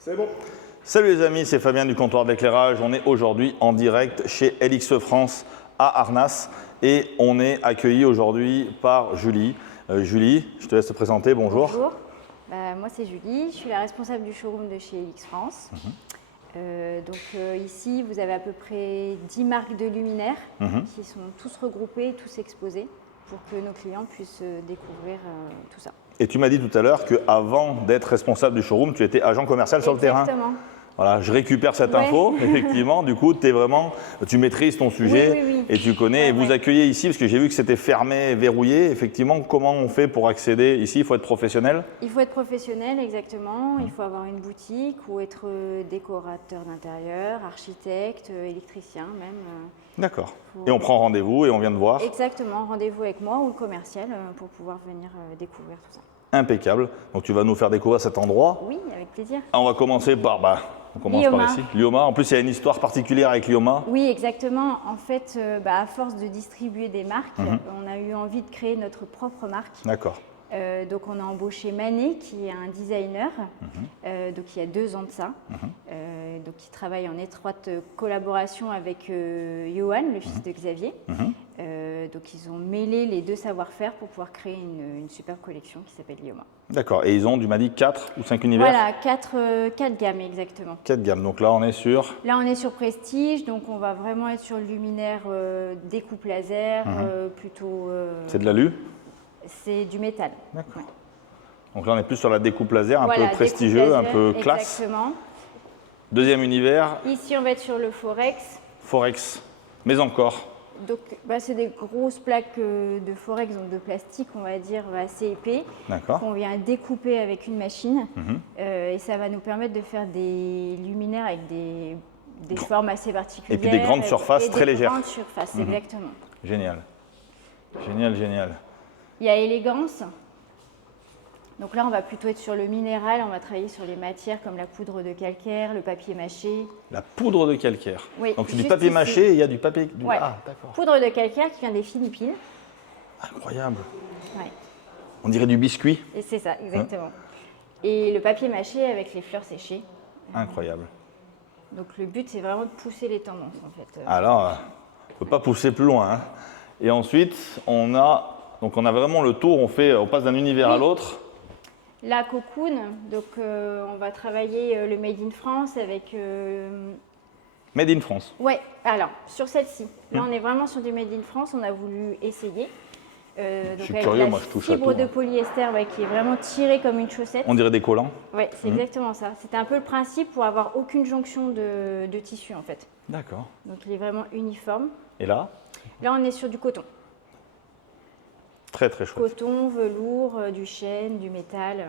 C'est bon. Salut les amis, c'est Fabien du comptoir d'éclairage. On est aujourd'hui en direct chez LX France à Arnas et on est accueilli aujourd'hui par Julie. Julie, je te laisse te présenter, bonjour. Bonjour, moi c'est Julie, je suis la responsable du showroom de chez LX France. Ici vous avez à peu près 10 marques de luminaires qui sont tous regroupées, tous exposés pour que nos clients puissent découvrir tout ça. Et tu m'as dit tout à l'heure qu'avant d'être responsable du showroom, tu étais agent commercial sur le terrain. Exactement. Voilà, je récupère cette info, effectivement. Du coup, tu maîtrises ton sujet oui. et tu connais. Et vous accueillez ici, parce que j'ai vu que c'était fermé, verrouillé. Effectivement, comment on fait pour accéder ici? Il faut être professionnel? Il faut être professionnel, exactement. Il faut avoir une boutique ou être décorateur d'intérieur, architecte, électricien même. D'accord. Et on prend rendez-vous et on vient de voir? Exactement, rendez-vous avec moi ou le commercial pour pouvoir venir découvrir tout ça. Impeccable. Donc tu vas nous faire découvrir cet endroit. Oui, avec plaisir. On va commencer par, on commence Lyoma. par ici. Lyoma. En plus, il y a une histoire particulière avec Lyoma. Oui, exactement. En fait, à force de distribuer des marques, on a eu envie de créer notre propre marque. D'accord. Donc on a embauché Mané, qui est un designer, donc il y a 2 ans de ça, donc qui travaille en étroite collaboration avec Johan, le fils de Xavier. Donc ils ont mêlé les 2 savoir-faire pour pouvoir créer une superbe collection qui s'appelle Lyoma. D'accord. Et ils ont, tu m'as dit 4 ou 5 univers? Voilà, 4 gammes exactement. 4 gammes. Donc là, on est sur… Là, on est sur Prestige, donc on va vraiment être sur le luminaire découpe laser, plutôt… C'est de l'alu? C'est du métal. D'accord. Ouais. Donc là, on est plus sur la découpe laser, un Voilà, peu prestigieux, découpe un laser, peu classe. Exactement. Deuxième univers, Ici, on va être sur le Forex. Forex. Mais encore. Donc, c'est des grosses plaques de Forex, donc de plastique, on va dire, assez épais, D'accord. qu'on vient découper avec une machine. Et ça va nous permettre de faire des luminaires avec des formes assez particulières. Et puis des grandes surfaces très légères. Des grandes surfaces, exactement. Génial. Génial, génial. Il y a élégance. Donc là, on va plutôt être sur le minéral, on va travailler sur les matières comme la poudre de calcaire, le papier mâché. La poudre de calcaire. Oui, donc c'est du juste papier ici. mâché et il y a du papier… Ouais. Ah, d'accord. Poudre de calcaire qui vient des Philippines. Incroyable. Ouais. On dirait du biscuit. Et c'est ça, exactement. Et le papier mâché avec les fleurs séchées. Incroyable. Donc le but, c'est vraiment de pousser les tendances, en fait. Alors, on ne peut pas pousser plus loin. Hein. Et ensuite, on a vraiment le tour, on passe d'un univers à l'autre. La cocoon, donc on va travailler le Made in France avec… Made in France. Ouais, alors sur celle-ci, là on est vraiment sur du Made in France, on a voulu essayer. Je suis avec curieux, la moi je touche à tout. fibre de polyester qui est vraiment tirée comme une chaussette. On dirait des collants. Oui, c'est exactement ça. C'était un peu le principe pour avoir aucune jonction de tissu en fait. D'accord. Donc il est vraiment uniforme. Et là? Là on est sur du coton. Très très chouette. Coton, velours, du chêne, du métal,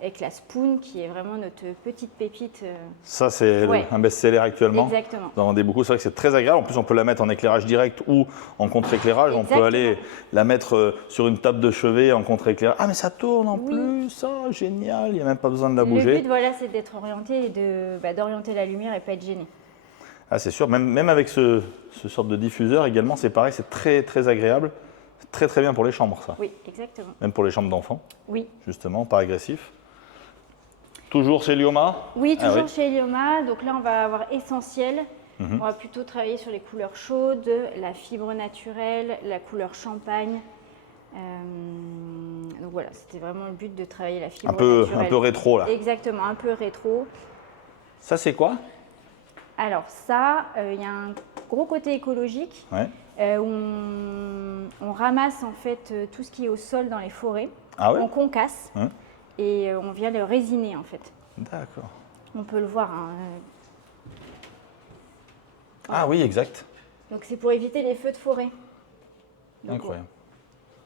avec la spoon qui est vraiment notre petite pépite. Ça c'est un best-seller actuellement. Exactement. Vous en vendez beaucoup, c'est vrai que c'est très agréable. En plus on peut la mettre en éclairage direct ou en contre-éclairage. On peut aller la mettre sur une table de chevet en contre-éclairage. Ah mais ça tourne en plus, ça génial, il n'y a même pas besoin de la bouger. Le but voilà, c'est d'être orienté et d'orienter la lumière et pas être gêné. Ah c'est sûr, même avec ce sorte de diffuseur également, c'est pareil, c'est très très agréable. Très très bien pour les chambres ça. Oui, exactement. Même pour les chambres d'enfants. Oui. Justement, pas agressif. Toujours chez Lyoma? Oui, toujours chez Lyoma. Donc là, on va avoir essentiel. On va plutôt travailler sur les couleurs chaudes, la fibre naturelle, la couleur champagne. Donc voilà, c'était vraiment le but de travailler la fibre naturelle. Un peu rétro là. Exactement, un peu rétro. Ça c'est quoi? Alors ça, il y a un gros côté écologique. Ouais. On ramasse en fait tout ce qui est au sol dans les forêts. Ah ouais? On concasse et on vient le résiner en fait. D'accord. On peut le voir. Ah oui, exact. Donc c'est pour éviter les feux de forêt. Donc, incroyable.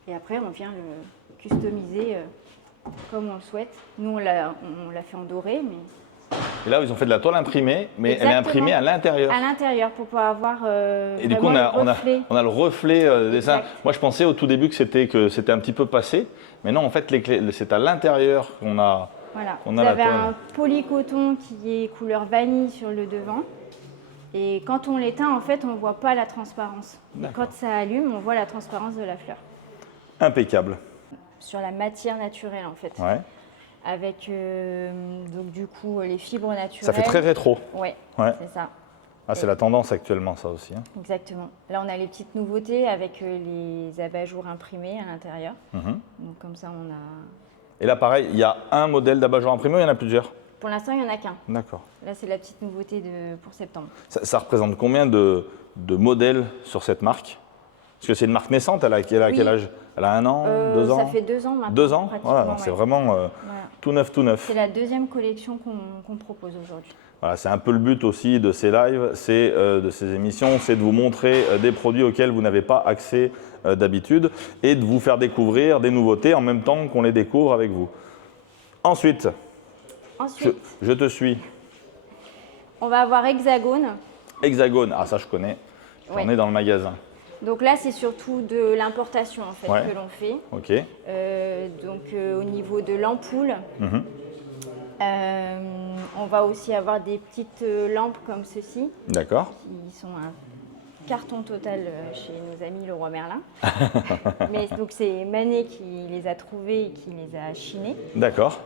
Et après on vient le customiser comme on le souhaite. Nous on l'a fait en doré, mais… Et là, ils ont fait de la toile imprimée, mais elle est imprimée à l'intérieur. À l'intérieur, pour pouvoir avoir et du coup, on a le reflet dessin. Moi, je pensais au tout début que c'était un petit peu passé, mais non, en fait, c'est à l'intérieur qu'on a. Voilà. Vous avez un polycoton qui est couleur vanille sur le devant. Et quand on l'éteint, en fait, on ne voit pas la transparence. Et quand ça allume, on voit la transparence de la fleur. Impeccable. Sur la matière naturelle, en fait. Ouais. avec donc du coup les fibres naturelles. Ça fait très rétro. Ouais, Ouais. c'est ça. Ah, c'est la tendance actuellement, ça aussi. Hein. Exactement. Là, on a les petites nouveautés avec les abat-jours imprimés à l'intérieur. Donc comme ça, on a... Et là, pareil, il y a un modèle d'abat-jour imprimé ou il y en a plusieurs? Pour l'instant, il n'y en a qu'un. D'accord. Là, c'est la petite nouveauté pour septembre. Ça représente combien de modèles sur cette marque? Parce que c'est une marque naissante, elle a quel âge? Elle a 1 an, 2 ans? Ça fait 2 ans maintenant. 2 ans? Pratiquement, Voilà, donc c'est vraiment Voilà. tout neuf, tout neuf. C'est la deuxième collection qu'on propose aujourd'hui. Voilà, c'est un peu le but aussi de ces lives, de ces émissions, c'est de vous montrer des produits auxquels vous n'avez pas accès d'habitude et de vous faire découvrir des nouveautés en même temps qu'on les découvre avec vous. Ensuite, je te suis. On va avoir Hexagone. Hexagone, ah ça je connais, j'en ai dans le magasin. Donc là, c'est surtout de l'importation en fait, que l'on fait. Ok. Au niveau de l'ampoule, on va aussi avoir des petites lampes comme ceci. D'accord. Qui sont un carton total chez nos amis Leroy Merlin. Mais donc c'est Manet qui les a trouvés et qui les a chinés. D'accord.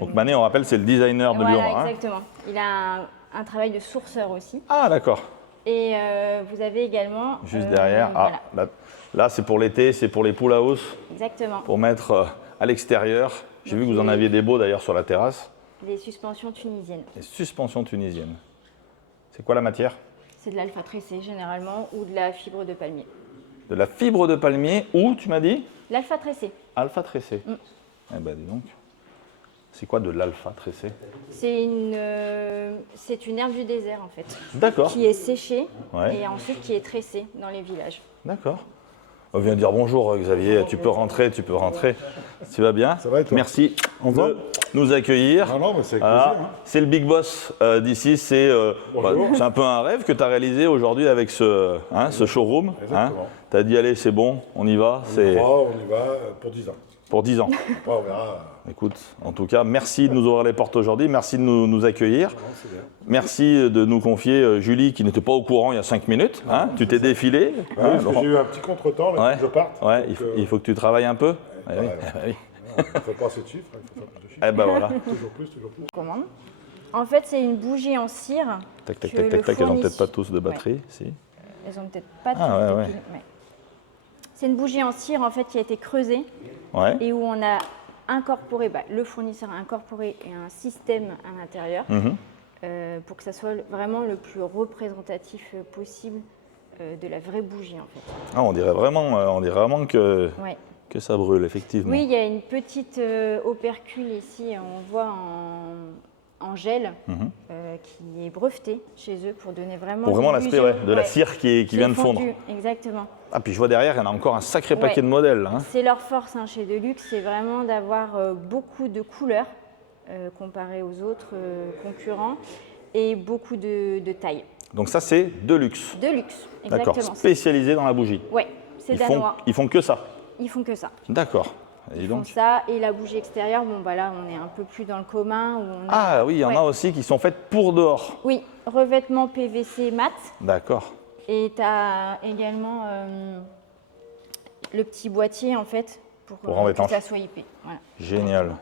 Donc Manet, on rappelle, c'est le designer de Lyon. Voilà, exactement. Il a un travail de sourceur aussi. Ah d'accord. Et vous avez également... Juste derrière, voilà. là c'est pour l'été, c'est pour les pool house. Exactement. Pour mettre à l'extérieur. J'ai vu que vous en aviez des beaux d'ailleurs sur la terrasse. Les suspensions tunisiennes. Les suspensions tunisiennes. C'est quoi la matière? C'est de l'alpha tressé généralement ou de la fibre de palmier. De la fibre de palmier ou, tu m'as dit? L'alpha tressé. Alpha tressé. Eh ben dis donc. C'est quoi de l'alpha tressé? C'est une herbe du désert en fait. D'accord. Qui est séchée et ensuite qui est tressée dans les villages. D'accord. On vient de dire bonjour Xavier, tu peux rentrer, tu peux rentrer. Tu vas bien? Ça va et toi? Merci de nous accueillir. Non, mais c'est avec plaisir. Hein. C'est le big boss d'ici, c'est un peu un rêve que tu as réalisé aujourd'hui avec ce showroom. Exactement. Tu as dit allez c'est bon, on y va. On y va pour 10 ans. Pour 10 ans. Ouais, on verra. Écoute, en tout cas, merci de nous ouvrir les portes aujourd'hui, merci de nous accueillir. Non, c'est bien. Merci de nous confier Julie qui n'était pas au courant il y a 5 minutes. Tu t'es défilé. Parce que j'ai eu un petit contretemps, là, que je parte. Ouais, donc, il faut que tu travailles un peu. Il ne faut pas assez de chiffres, il faut faire plus de chiffres. Eh ben voilà. Toujours plus, toujours plus. Commande. En fait, c'est une bougie en cire. Tac, tac, tac, tac, tac. Ils n'ont peut-être pas tous de batterie, si. Elles n'ont peut-être pas tous ouais. de piles. Mais... C'est une bougie en cire en fait qui a été creusée et où on a incorporé, le fournisseur a incorporé un système à l'intérieur pour que ça soit vraiment le plus représentatif possible de la vraie bougie en fait. Ah, on dirait vraiment que ça brûle, effectivement. Oui, il y a une petite opercule ici, on voit en gel, qui est breveté chez eux pour donner vraiment... Pour vraiment l'aspect de la cire qui vient de fondre. Exactement. Ah, puis je vois derrière, il y en a encore un sacré paquet de modèles. Hein. C'est leur force chez Deluxe, c'est vraiment d'avoir beaucoup de couleurs comparé aux autres concurrents et beaucoup de tailles. Donc ça, c'est Deluxe. Deluxe, exactement. D'accord, spécialisé dans la bougie. Oui, c'est danois. Ils font que ça. Ils font que ça. D'accord. Ils font ça et la bougie extérieure, là on est un peu plus dans le commun. Ah oui, il y en a aussi qui sont faites pour dehors. Oui, revêtement PVC mat. D'accord. Et tu as également le petit boîtier en fait pour que ça soit épais. Voilà. Génial.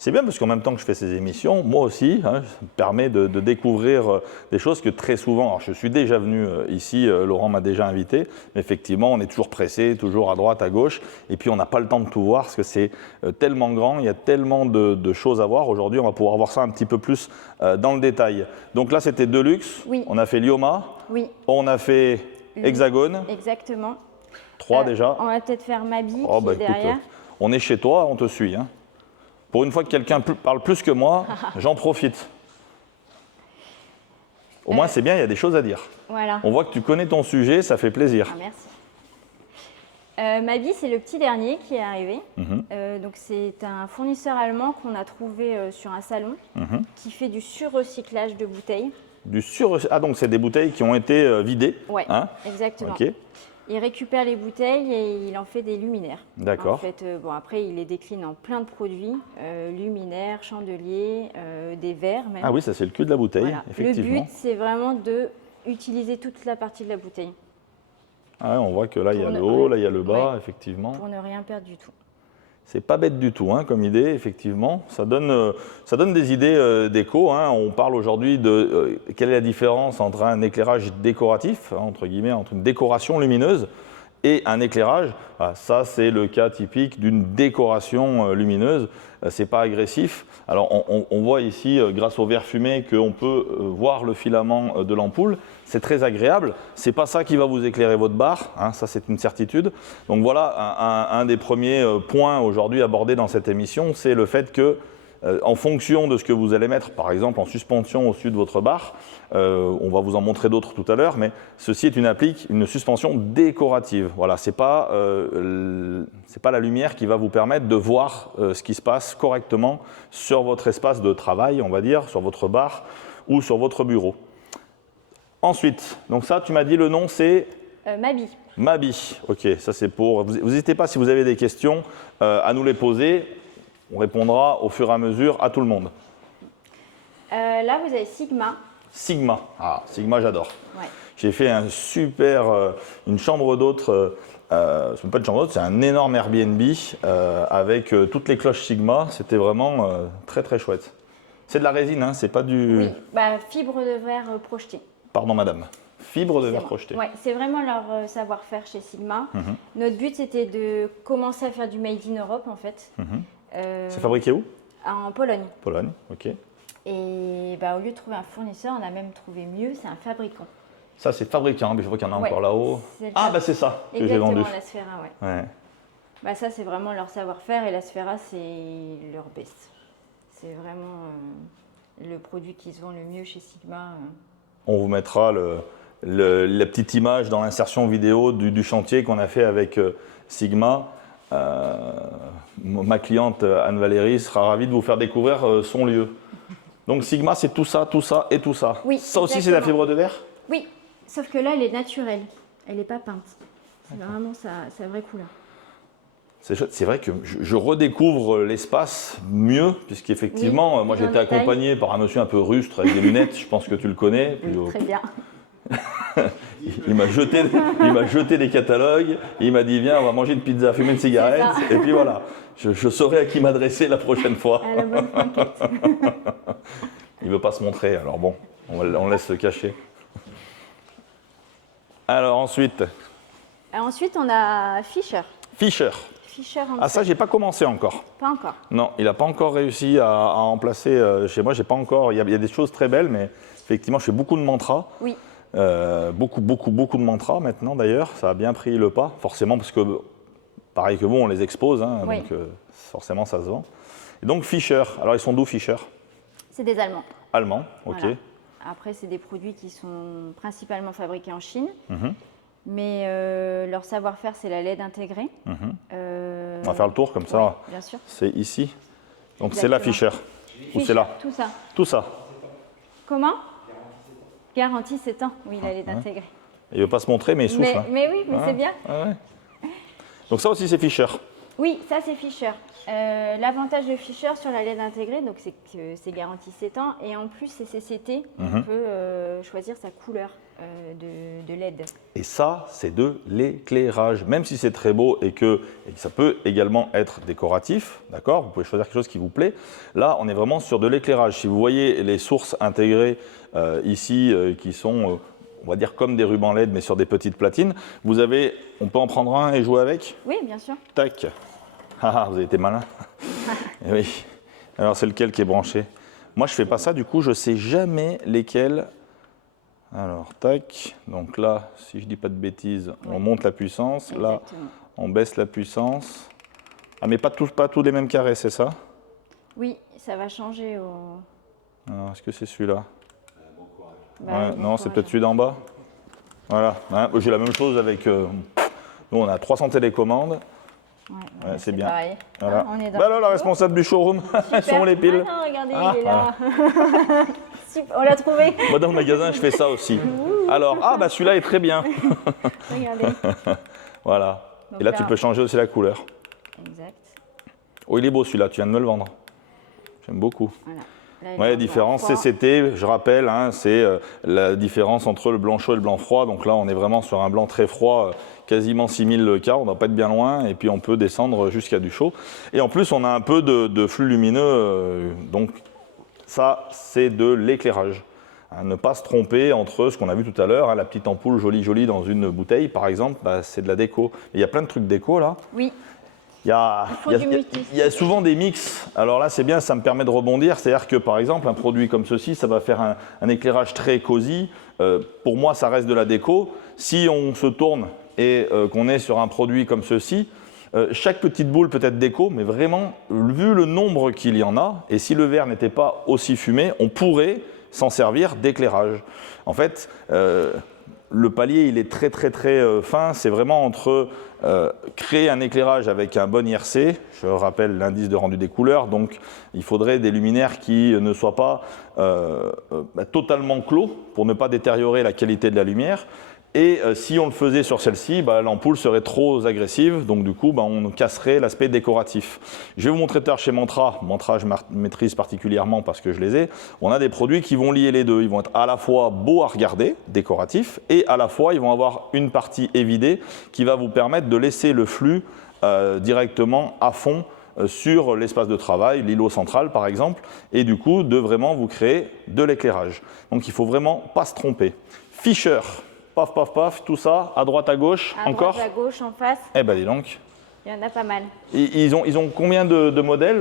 C'est bien parce qu'en même temps que je fais ces émissions, moi aussi, ça me permet de découvrir des choses que très souvent, alors je suis déjà venu ici, Laurent m'a déjà invité, mais effectivement on est toujours pressé, toujours à droite, à gauche, et puis on n'a pas le temps de tout voir parce que c'est tellement grand, il y a tellement de choses à voir. Aujourd'hui on va pouvoir voir ça un petit peu plus dans le détail. Donc là c'était Deluxe, on a fait Lyoma, on a fait Hexagone. Exactement. 3 déjà. On va peut-être faire Mabi qui est derrière. Écoute, on est chez toi, on te suit. Hein. Pour une fois que quelqu'un parle plus que moi, j'en profite. Au moins, c'est bien, il y a des choses à dire. Voilà. On voit que tu connais ton sujet, ça fait plaisir. Merci. Mabi, c'est le petit dernier qui est arrivé. Donc, c'est un fournisseur allemand qu'on a trouvé sur un salon qui fait du surrecyclage de bouteilles. Ah, donc c'est des bouteilles qui ont été vidées. Oui, exactement. Okay. Il récupère les bouteilles et il en fait des luminaires. D'accord. En fait, après, il les décline en plein de produits, luminaires, chandeliers, des verres même. Ah oui, ça c'est le cul de la bouteille, voilà. effectivement. Le but, c'est vraiment d'utiliser toute la partie de la bouteille. Ah ouais, on voit que là, il y a le haut, là, il y a le bas, effectivement. Pour ne rien perdre du tout. C'est pas bête du tout, hein, comme idée, effectivement. Ça donne des idées déco. Hein. On parle aujourd'hui de quelle est la différence entre un éclairage décoratif, hein, entre guillemets, entre une décoration lumineuse et un éclairage. Voilà, ça, c'est le cas typique d'une décoration lumineuse. C'est pas agressif. Alors, on voit ici, grâce au verre fumé, qu'on peut voir le filament de l'ampoule. C'est très agréable. C'est pas ça qui va vous éclairer votre bar, hein, ça c'est une certitude. Donc voilà, un des premiers points aujourd'hui abordés dans cette émission, c'est le fait que, en fonction de ce que vous allez mettre, par exemple en suspension au-dessus de votre bar, on va vous en montrer d'autres tout à l'heure, mais ceci est une suspension décorative. Voilà, c'est pas la lumière qui va vous permettre de voir ce qui se passe correctement sur votre espace de travail, on va dire, sur votre bar ou sur votre bureau. Ensuite, donc ça, tu m'as dit le nom, c'est Mabi. Mabi. Ok, ça c'est pour. Vous n'hésitez pas si vous avez des questions à nous les poser. On répondra au fur et à mesure à tout le monde. Là, vous avez Sigma. Sigma. Ah, Sigma, j'adore. Ouais. J'ai fait une chambre d'hôte. Ce n'est pas une chambre d'hôte, c'est un énorme Airbnb avec toutes les cloches Sigma. C'était vraiment très très chouette. C'est de la résine, hein, c'est pas du. Oui, fibre de verre projetée. Pardon, madame. Fibre de verre projetée. Ouais, c'est vraiment leur savoir-faire chez Sigma. Notre but, c'était de commencer à faire du Made in Europe, en fait. C'est fabriqué où? En Pologne. Pologne, ok. Et au lieu de trouver un fournisseur, on a même trouvé mieux, c'est un fabricant. Ça, c'est fabricant, mais je vois qu'il y en a Ouais, encore là-haut. Ah, c'est ça que j'ai vendu. Exactement, la Sphera, ouais. Ça, c'est vraiment leur savoir-faire et la Sphera, c'est leur best. C'est vraiment le produit qui se vend le mieux chez Sigma. On vous mettra la petite image dans l'insertion vidéo du chantier qu'on a fait avec Sigma. Ma cliente Anne-Valérie sera ravie de vous faire découvrir son lieu. Donc Sigma, c'est tout ça et tout ça. Oui, ça aussi, c'est la fibre de verre? Oui, sauf que là, elle est naturelle. Elle n'est pas peinte. C'est vraiment sa vraie couleur. C'est vrai que je redécouvre l'espace mieux, puisqu'effectivement, moi j'ai été accompagné par un monsieur un peu rustre avec des lunettes, je pense que tu le connais. Oui, très bien. Il m'a jeté des catalogues, il m'a dit viens, on va manger une pizza, fumer une cigarette, et puis voilà, je saurai à qui m'adresser la prochaine fois. À la bonne franquette. Il ne veut pas se montrer, alors bon, on laisse le cacher. Alors ensuite. Ensuite, on a Fischer. Fischer. Ah ça, j'ai pas commencé encore. Pas encore. Non, il n'a pas encore réussi à en placer chez moi. J'ai pas encore. Il y a des choses très belles, mais effectivement, je fais beaucoup de mantras. Oui. Beaucoup de mantras maintenant d'ailleurs. Ça a bien pris le pas, forcément parce que pareil que vous, on les expose, hein, oui. donc forcément ça se vend. Et donc Fischer. Alors ils sont d'où Fischer? C'est des Allemands. Allemands, ok. Voilà. Après, c'est des produits qui sont principalement fabriqués en Chine. Mais leur savoir-faire, c'est la LED intégrée. On va faire le tour comme ça. Ouais, bien sûr. C'est ici. Donc c'est la Fischer. Ou c'est là? Tout ça. Tout ça. Comment? Garantie 7 ans. Oui, la LED intégrée. Il ne veut pas se montrer, mais il souffle. Mais oui, mais c'est bien. Ouais. Donc ça aussi, c'est Fischer. Oui, ça c'est Fischer. L'avantage de Fischer sur la LED intégrée, donc c'est que c'est garanti 7 ans et en plus c'est CCT, on peut choisir sa couleur de LED. Et ça, c'est de l'éclairage. Même si c'est très beau et que ça peut également être décoratif, d'accord, vous pouvez choisir quelque chose qui vous plaît. Là, on est vraiment sur de l'éclairage. Si vous voyez les sources intégrées ici, qui sont, on va dire comme des rubans LED, mais sur des petites platines, on peut en prendre un et jouer avec? Oui, bien sûr. Tac. Ah, vous avez été malin. Oui. Alors, c'est lequel qui est branché? Moi, je ne fais pas ça, du coup, je ne sais jamais lesquels. Alors, tac. Donc là, si je ne dis pas de bêtises, on monte la puissance. Exactement. Là, on baisse la puissance. Ah, mais pas tous les mêmes carrés, c'est ça? Oui, ça va changer au... Alors, est-ce que c'est celui-là? Bon non, c'est peut-être celui d'en bas. Voilà. Hein, j'ai la même chose avec... nous, on a 300 télécommandes. Ouais, c'est bien. Pareil. Voilà. On est dans Là, la responsable du showroom, elles sont les piles. Ah non, regardez, il est là. Super, on l'a trouvé. Moi, dans le magasin, je fais ça aussi. Alors, celui-là est très bien. Regardez. Voilà. Donc et là, tu peux changer aussi la couleur. Exact. Oh, il est beau celui-là, tu viens de me le vendre. J'aime beaucoup. Voilà. Là, Ouais, la différence, CCT, je rappelle, hein, c'est la différence entre le blanc chaud et le blanc froid. Donc là, on est vraiment sur un blanc très froid, quasiment 6000 K, on ne doit pas être bien loin, et puis on peut descendre jusqu'à du chaud. Et en plus, on a un peu de flux lumineux, donc ça, c'est de l'éclairage. Hein, ne pas se tromper entre ce qu'on a vu tout à l'heure, hein, la petite ampoule jolie dans une bouteille, par exemple, bah, c'est de la déco. Il y a plein de trucs déco là. Oui. Il y a souvent des mix. Alors là, c'est bien, ça me permet de rebondir. C'est-à-dire que, par exemple, un produit comme ceci, ça va faire un éclairage très cosy. Pour moi, ça reste de la déco. Si on se tourne et qu'on est sur un produit comme ceci, chaque petite boule peut être déco, mais vraiment, vu le nombre qu'il y en a, et si le verre n'était pas aussi fumé, on pourrait s'en servir d'éclairage. En fait, le palier, il est très fin. C'est vraiment entre créer un éclairage avec un bon IRC, je rappelle l'indice de rendu des couleurs, donc il faudrait des luminaires qui ne soient pas totalement clos pour ne pas détériorer la qualité de la lumière. Et si on le faisait sur celle-ci, bah, l'ampoule serait trop agressive, donc du coup, bah, on casserait l'aspect décoratif. Je vais vous montrer tout à l'heure chez Mantra. Mantra, je maîtrise particulièrement parce que je les ai. On a des produits qui vont lier les deux. Ils vont être à la fois beaux à regarder, décoratifs, et à la fois, ils vont avoir une partie évidée qui va vous permettre de laisser le flux directement à fond sur l'espace de travail, l'îlot central par exemple, et du coup, de vraiment vous créer de l'éclairage. Donc, il ne faut vraiment pas se tromper. Fischer. Paf, paf, paf, tout ça, à droite, à gauche, encore. À droite, à gauche, en face. Eh ben dis donc. Il y en a pas mal. Ils ont combien de modèles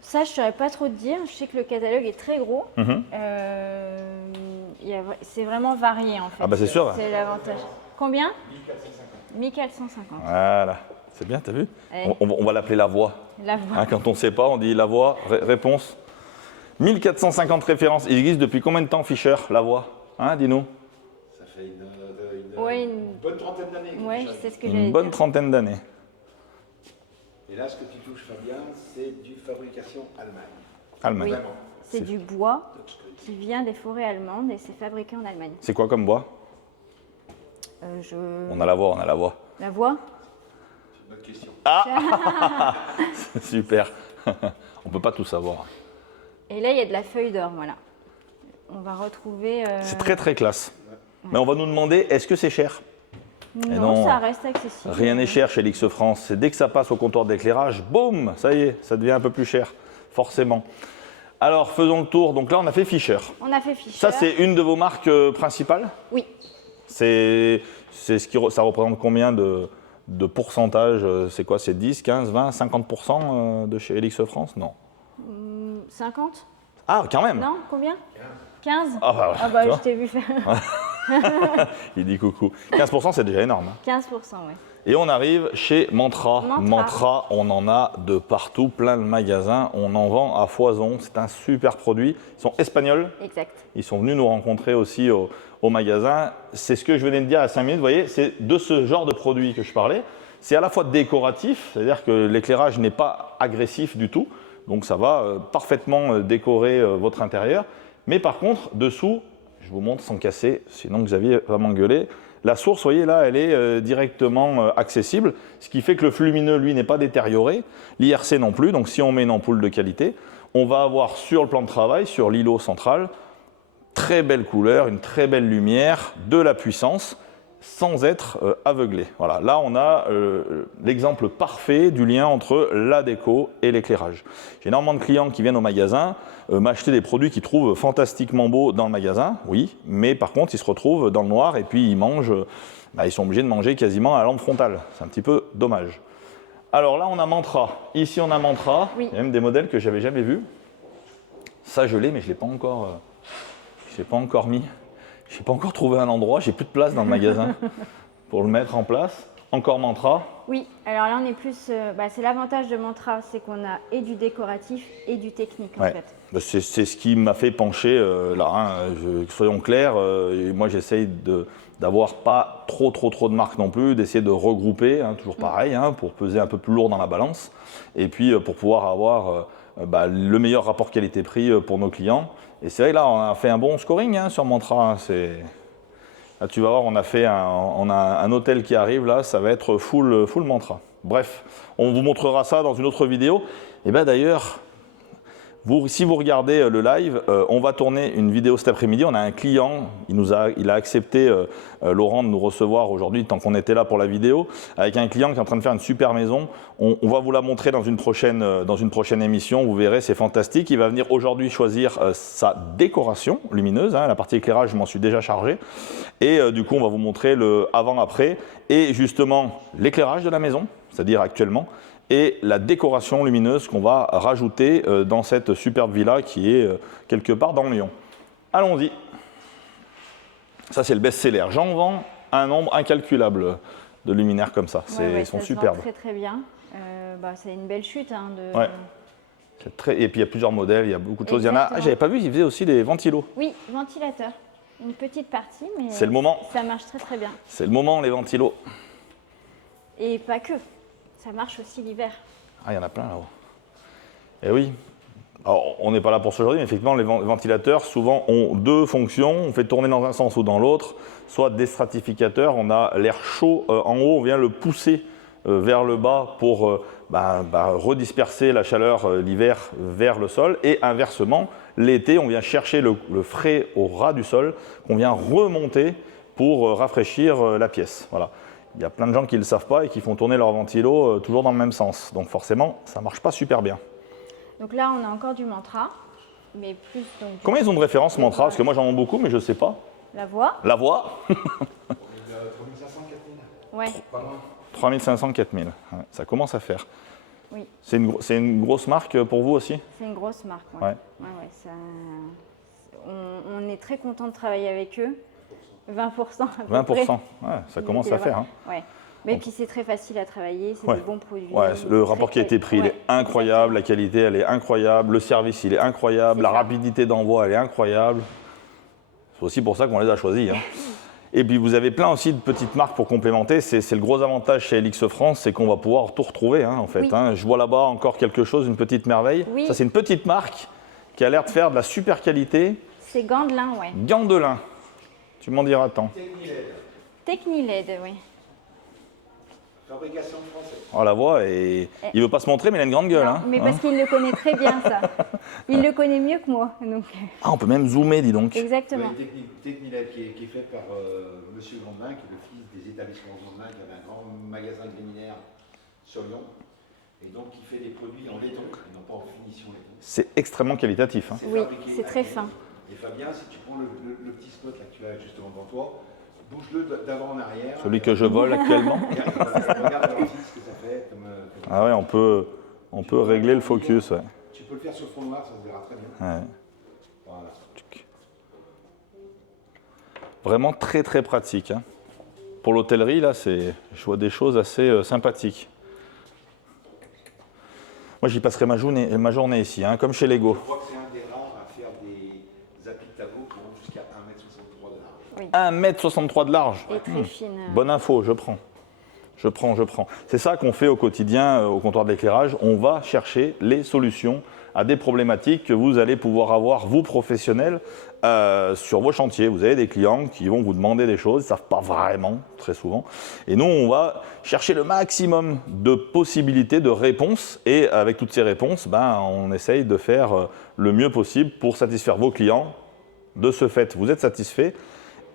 Ça, je ne saurais pas trop te dire. Je sais que le catalogue est très gros. C'est vraiment varié, en fait. Ah bah c'est sûr. C'est l'avantage. Combien 1450. Voilà. C'est bien, t'as vu? On va l'appeler la voix. La voix. Hein, quand on ne sait pas, on dit la voix, réponse. 1450 références. Il existe depuis combien de temps, Fischer, la voix? Hein, dis-nous. Ça fait une bonne trentaine d'années. Oui, c'est ce que j'allais dire. Une bonne trentaine d'années. Et là, ce que tu touches, Fabien, c'est du fabrication Allemagne. Allemagne. Oui, c'est du bois qui vient des forêts allemandes et c'est fabriqué en Allemagne. C'est quoi comme bois? On a la voix, La voix? C'est une bonne question. Ah super. On ne peut pas tout savoir. Et là, il y a de la feuille d'or, voilà. On va retrouver... C'est très classe. Mais on va nous demander, est-ce que c'est cher? Non, ça reste accessible. Rien n'est cher chez LX France. C'est dès que ça passe au comptoir d'éclairage, boum, ça y est, ça devient un peu plus cher, forcément. Alors, faisons le tour. Donc là, on a fait Fischer. On a fait Fischer. Ça, c'est une de vos marques principales? Oui. Ça représente combien de pourcentage? C'est quoi? C'est 10, 15, 20, 50% de chez LX France? Non. 50? Ah, quand même. Non, combien? 15. Ah bah je t'ai vu faire. Il dit coucou. 15%, c'est déjà énorme. 15%, oui. Et on arrive chez Mantra. Mantra, on en a de partout, plein de magasins. On en vend à foison. C'est un super produit. Ils sont espagnols. Exact. Ils sont venus nous rencontrer aussi au magasin. C'est ce que je venais de dire à 5 minutes. Vous voyez, c'est de ce genre de produit que je parlais. C'est à la fois décoratif, c'est-à-dire que l'éclairage n'est pas agressif du tout. Donc ça va parfaitement décorer votre intérieur. Mais par contre, dessous, je vous montre sans casser, sinon Xavier va m'engueuler. La source, vous voyez là, elle est directement accessible, ce qui fait que le flux lumineux, lui, n'est pas détérioré, l'IRC non plus. Donc si on met une ampoule de qualité, on va avoir sur le plan de travail, sur l'îlot central, très belle couleur, une très belle lumière, de la puissance, sans être aveuglé. Voilà, là on a l'exemple parfait du lien entre la déco et l'éclairage. J'ai énormément de clients qui viennent au magasin m'acheter des produits qu'ils trouvent fantastiquement beaux dans le magasin, oui, mais par contre ils se retrouvent dans le noir et puis ils mangent, ils sont obligés de manger quasiment à la lampe frontale. C'est un petit peu dommage. Alors là on a Mantra, ici on a Mantra, oui. Il y a même des modèles que j'avais jamais vus. Ça je l'ai mais je ne l'ai pas encore mis. Je n'ai pas encore trouvé un endroit, j'ai plus de place dans le magasin pour le mettre en place. Encore Mantra. Oui, alors là on est plus, c'est l'avantage de Mantra, c'est qu'on a et du décoratif et du technique en fait. C'est ce qui m'a fait pencher là, hein. Soyons clairs, moi j'essaye d'avoir pas trop de marques non plus, d'essayer de regrouper, hein, toujours pareil, hein, pour peser un peu plus lourd dans la balance, et puis pour pouvoir avoir le meilleur rapport qualité-prix pour nos clients. Et c'est vrai que là on a fait un bon scoring hein, sur Mantra, là, tu vas voir, on a un hôtel qui arrive là, ça va être full Mantra. Bref, on vous montrera ça dans une autre vidéo. Et bien d'ailleurs, Si vous regardez le live, on va tourner une vidéo cet après-midi. On a un client, il a accepté, Laurent, de nous recevoir aujourd'hui, tant qu'on était là pour la vidéo, avec un client qui est en train de faire une super maison. On va vous la montrer dans une prochaine émission. Vous verrez, c'est fantastique. Il va venir aujourd'hui choisir sa décoration lumineuse. La partie éclairage, je m'en suis déjà chargé. Et du coup, on va vous montrer le avant-après et justement l'éclairage de la maison, c'est-à-dire actuellement, et la décoration lumineuse qu'on va rajouter dans cette superbe villa qui est quelque part dans Lyon. Allons-y. Ça, c'est le best-seller. J'en vends un nombre incalculable de luminaires comme ça. Ils sont superbes. Ça se vend très très bien. C'est une belle chute. Ouais. Et puis il y a plusieurs modèles, il y a beaucoup de choses. Il y en a, j'avais pas vu, ils faisaient aussi des ventilos. Oui, ventilateurs. Une petite partie, mais c'est le moment. Ça marche très très bien. C'est le moment, les ventilos. Et pas que. Ça marche aussi l'hiver. Ah, il y en a plein là-haut. Eh oui. Alors, on n'est pas là pour ce aujourd'hui, mais effectivement, les ventilateurs, souvent, ont deux fonctions. On fait tourner dans un sens ou dans l'autre. Soit des stratificateurs, on a l'air chaud en haut, on vient le pousser vers le bas pour redisperser la chaleur l'hiver vers le sol. Et inversement, l'été, on vient chercher le frais au ras du sol, qu'on vient remonter pour rafraîchir la pièce. Voilà. Il y a plein de gens qui ne le savent pas et qui font tourner leur ventilo toujours dans le même sens. Donc forcément, ça ne marche pas super bien. Donc là, on a encore du Mantra, mais plus... Donc, combien ils ont de références Mantra? Parce que moi, j'en ai beaucoup, mais je ne sais pas. La voix. La voix. 3500, 4000. Ouais. 3500, 4000. Ouais, ça commence à faire. Oui. C'est une grosse marque pour vous aussi? C'est une grosse marque, ouais. On est très content de travailler avec eux. 20% à peu 20%, près. Ouais, ça commence à faire. Hein. Ouais. Mais puis c'est très facile à travailler, c'est des bons produits. Ouais, le rapport qui a été pris, il est incroyable, la qualité, elle est incroyable, le service, il est incroyable, la rapidité d'envoi, elle est incroyable. C'est aussi pour ça qu'on les a choisis. Hein. Et puis vous avez plein aussi de petites marques pour complémenter. C'est le gros avantage chez LX France, c'est qu'on va pouvoir tout retrouver en fait. Oui. Hein. Je vois là-bas encore quelque chose, une petite merveille. Oui. Ça, c'est une petite marque qui a l'air de faire de la super qualité. C'est gants de lin, ouais. Gants de lin. Tu m'en diras tant. Techniled, oui. Fabrication française. On la voit et il ne veut pas se montrer, mais il a une grande gueule. Non, mais parce qu'il le connaît très bien, ça. Il le connaît mieux que moi. Donc. Ah, on peut même zoomer, dis donc. Exactement. Techniled qui est fait par Monsieur Grandin, qui est le fils des établissements Grandin, qui avait un grand magasin de luminaires sur Lyon. Et donc, qui fait des produits en laiton, et non pas en finition laiton. C'est extrêmement qualitatif. Hein. Oui, c'est très fin. Et Fabien, si tu prends le petit spot là que tu as justement devant toi, bouge-le d'avant en arrière. Celui que je vole actuellement. Regarde ce que ça fait. Ah ouais, on peut régler le focus. Ouais. Tu peux le faire sur fond noir, ça se verra très bien. Ouais. Voilà. Vraiment très très pratique. Hein. Pour l'hôtellerie, là, je vois des choses assez sympathiques. Moi, j'y passerai ma journée ici, hein, comme chez Lego. Je crois que c'est un des rares à faire des appuis de tableau qui vont jusqu'à 1,63 m de large. Oui. 1,63 m de large. Et très fine. Bonne info, je prends. Je prends. C'est ça qu'on fait au quotidien au comptoir de l'éclairage. On va chercher les solutions à des problématiques que vous allez pouvoir avoir, vous professionnels, sur vos chantiers. Vous avez des clients qui vont vous demander des choses, ils ne savent pas vraiment, très souvent. Et nous, on va chercher le maximum de possibilités, de réponses. Et avec toutes ces réponses, on essaye de faire le mieux possible pour satisfaire vos clients. De ce fait, vous êtes satisfaits.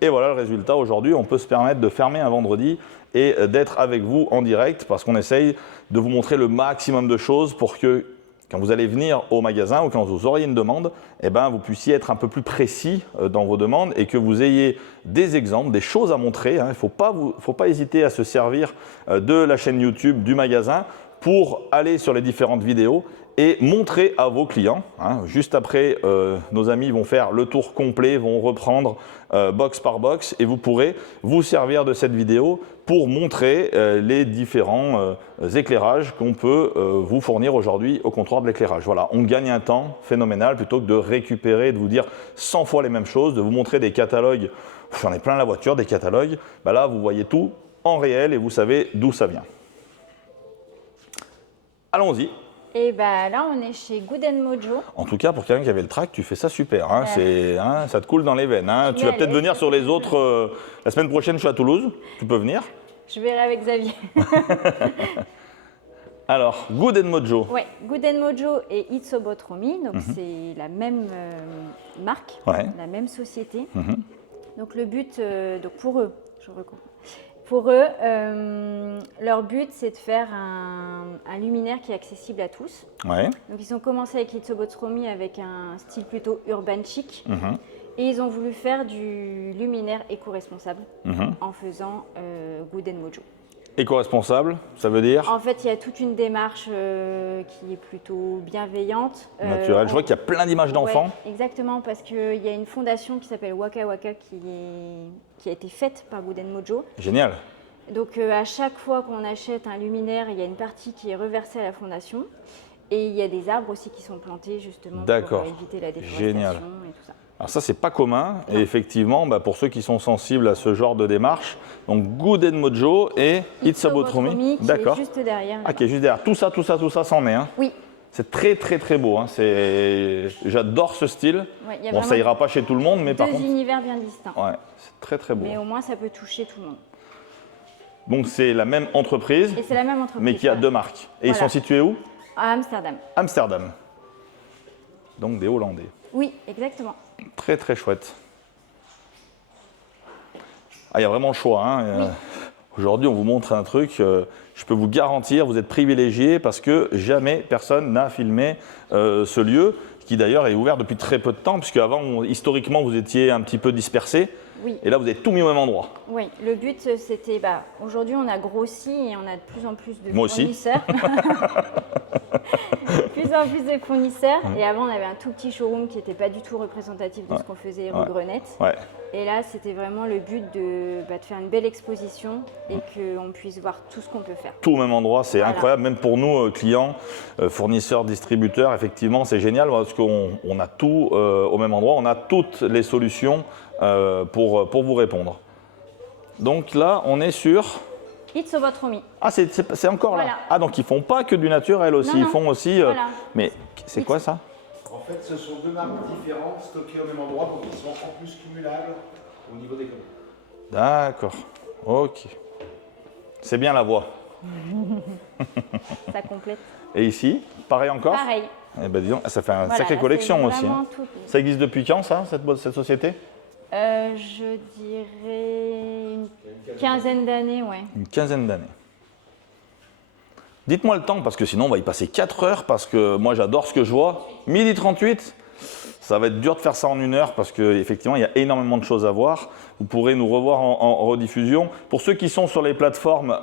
Et voilà le résultat. Aujourd'hui, on peut se permettre de fermer un vendredi et d'être avec vous en direct parce qu'on essaye de vous montrer le maximum de choses pour que quand vous allez venir au magasin ou quand vous auriez une demande, vous puissiez être un peu plus précis dans vos demandes et que vous ayez des exemples, des choses à montrer. Il ne faut pas hésiter à se servir de la chaîne YouTube du magasin pour aller sur les différentes vidéos et montrer à vos clients. Juste après, nos amis vont faire le tour complet, vont reprendre box par box et vous pourrez vous servir de cette vidéo pour montrer les différents éclairages qu'on peut vous fournir aujourd'hui au comptoir de l'éclairage. Voilà, on gagne un temps phénoménal plutôt que de récupérer, de vous dire 100 fois les mêmes choses, de vous montrer des catalogues. J'en ai plein la voiture, des catalogues. Là, vous voyez tout en réel et vous savez d'où ça vient. Allons-y. Et là, on est chez Good & Mojo. En tout cas, pour quelqu'un qui avait le trac, tu fais ça super. Ça te coule dans les veines. Tu vas peut-être venir sur les autres. La semaine prochaine, je suis à Toulouse. Tu peux venir. Je verrai avec Xavier. Alors, Good Mojo. Ouais, Good Mojo et Itsobotromi, donc c'est la même marque, Ouais. la même société. Donc le but, donc pour eux, je recommande. Pour eux, leur but c'est de faire un luminaire qui est accessible à tous. Ouais. Donc ils ont commencé avec Itsobotromi avec un style plutôt urban chic. Et ils ont voulu faire du luminaire éco-responsable en faisant Good Mojo. Éco-responsable, ça veut dire En fait, il y a toute une démarche qui est plutôt bienveillante. naturel. Je vois qu'il y a plein d'images d'enfants. Ouais, exactement, parce qu'il y a une fondation qui s'appelle Waka Waka qui a été faite par Good Mojo. Génial. Donc à chaque fois qu'on achète un luminaire, il y a une partie qui est reversée à la fondation. Et il y a des arbres aussi qui sont plantés justement pour éviter la déforestation Génial. et tout ça. Alors ça, c'est pas commun. Et effectivement, pour ceux qui sont sensibles à ce genre de démarche, donc Good Mojo et Itsobotromi. Qui est juste derrière. Ah, qui est juste derrière. Tout ça, c'en est. Hein. Oui. C'est très, très, très beau. Hein. J'adore ce style. Ouais, y a bon, ça ira pas chez tout le monde, mais par contre... deux univers bien distincts. Ouais, c'est très, très beau. Mais au moins, ça peut toucher tout le monde. Donc c'est la même entreprise, Et c'est la même entreprise. mais qui a deux marques. Et ils sont situés où? À Amsterdam. Amsterdam. Donc des Hollandais. Oui, exactement. Très très chouette. Ah, il y a vraiment le choix. Hein. Oui. Aujourd'hui, on vous montre un truc, je peux vous garantir, vous êtes privilégiés parce que jamais personne n'a filmé ce lieu, qui d'ailleurs est ouvert depuis très peu de temps, puisque avant, historiquement, vous étiez un petit peu dispersés. Oui. Et là, vous avez tout mis au même endroit. Oui, le but, c'était... aujourd'hui, on a grossi et on a de plus en plus de Moi fournisseurs. De plus en plus de fournisseurs. Et avant, on avait un tout petit showroom qui n'était pas du tout représentatif de ce qu'on faisait rue Grenette. Ouais. Et là, c'était vraiment le but de faire une belle exposition et qu'on puisse voir tout ce qu'on peut faire. Tout au même endroit, c'est incroyable, même pour nous, clients, fournisseurs, distributeurs, effectivement, c'est génial parce qu'on a tout au même endroit, on a toutes les solutions pour vous répondre. Donc là, on est sur... Itsobotromi. Ah, c'est encore Voilà. là. Ah, donc ils font pas que du naturel aussi, Non, ils non. font aussi... Voilà. Mais c'est quoi ça? En fait, ce sont deux marques différentes stockées au même endroit, donc ils sont en plus cumulables au niveau des commandes. D'accord, ok. C'est bien la voix. Ça complète. Et ici, pareil encore? Pareil. Eh ben dis donc, ça fait une Voilà, sacrée là, collection c'est aussi. vraiment Hein. tout. Ça existe depuis quand, ça, cette société? Je dirais une quinzaine d'années, ouais. Une quinzaine d'années. Dites-moi le temps, parce que sinon on va y passer 4 heures, parce que moi j'adore ce que je vois. 12h38, ça va être dur de faire ça en 1 heure, parce qu'effectivement il y a énormément de choses à voir. Vous pourrez nous revoir en rediffusion. Pour ceux qui sont sur les plateformes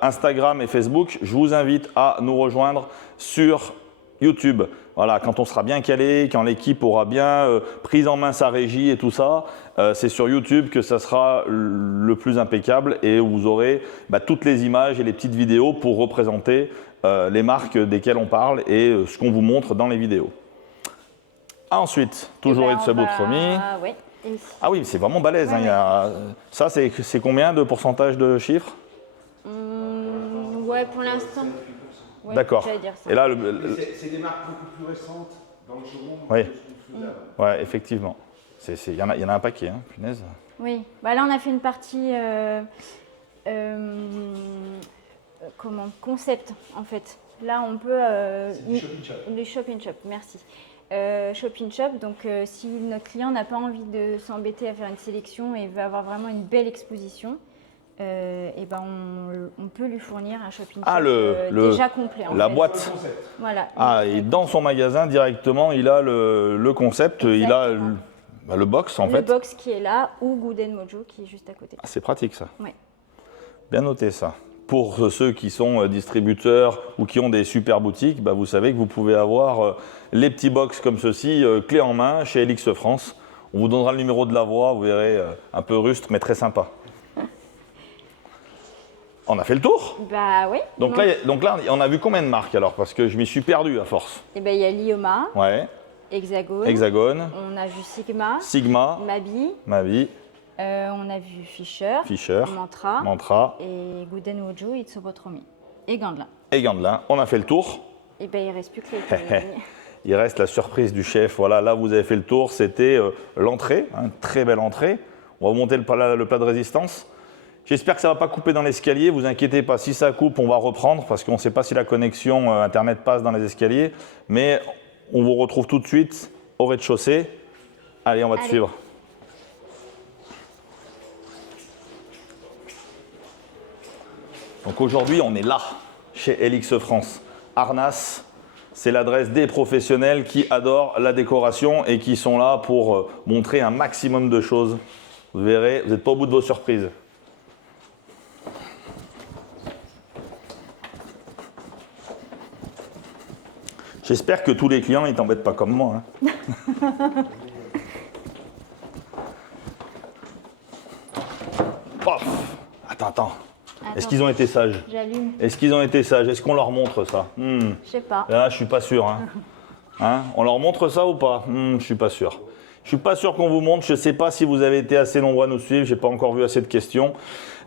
Instagram et Facebook, je vous invite à nous rejoindre sur YouTube. Voilà, quand on sera bien calé, quand l'équipe aura bien pris en main sa régie et tout ça, c'est sur YouTube que ça sera le plus impeccable et où vous aurez toutes les images et les petites vidéos pour représenter les marques desquelles on parle et ce qu'on vous montre dans les vidéos. Ensuite, toujours Itsobotromi. Oui. Ah oui, c'est vraiment balèze. Ouais, hein, il y a... Ça, c'est combien de pourcentage de chiffres? Ouais, pour l'instant. Ouais, D'accord. j'allais dire ça. Et là, C'est des marques beaucoup plus récentes dans le showroom. Oui. Faisable. Ouais, effectivement. Il y en a un paquet, hein, punaise. Oui, là on a fait une partie concept en fait. Là on peut C'est du shop in shop. les shop in shop, merci. Shop in shop, donc si notre client n'a pas envie de s'embêter à faire une sélection et veut avoir vraiment une belle exposition, on peut lui fournir un shop in shop déjà complet. La boîte. Voilà. Ah, et dans son magasin directement, il a le concept, il a le box en le fait. box qui est là ou Good Mojo qui est juste à côté. Ah, c'est pratique ça. Ouais. Bien noté ça. Pour ceux qui sont distributeurs ou qui ont des super boutiques, vous savez que vous pouvez avoir les petits box comme ceci, clé en main, chez LX France. On vous donnera le numéro de la voie, vous verrez, un peu rustre mais très sympa. On a fait le tour? Bah oui. Donc là, on a vu combien de marques alors? Parce que je m'y suis perdu à force. Il y a Lyoma, Ouais, Hexagone, on a vu Sigma, Sigma, Mabi, Mavi, on a vu Fischer, Mantra et Good Mojo, Itsobotromi et Gandelin. et Gandelin. On a fait le tour. Il ne reste plus que les Il reste la surprise du chef. Voilà, là vous avez fait le tour. C'était l'entrée, une très belle entrée. On va vous monter le plat de résistance. J'espère que ça ne va pas couper dans l'escalier. Vous inquiétez pas, si ça coupe, on va reprendre parce qu'on ne sait pas si la connexion Internet passe dans les escaliers. Mais on vous retrouve tout de suite au rez-de-chaussée. Allez, on va te suivre. Donc aujourd'hui, on est là, chez LX France. Arnas, c'est l'adresse des professionnels qui adorent la décoration et qui sont là pour montrer un maximum de choses. Vous verrez, vous n'êtes pas au bout de vos surprises. J'espère que tous les clients ne t'embêtent pas comme moi. Hein. Pof. Attends. Est-ce qu'ils ont été sages? J'allume. Est-ce qu'ils ont été sages? Est-ce qu'on leur montre ça? Je sais pas. Là, je suis pas sûr. Hein. On leur montre ça ou pas? Je suis pas sûr. Je suis pas sûr qu'on vous montre. Je ne sais pas si vous avez été assez nombreux à nous suivre. J'ai pas encore vu assez de questions.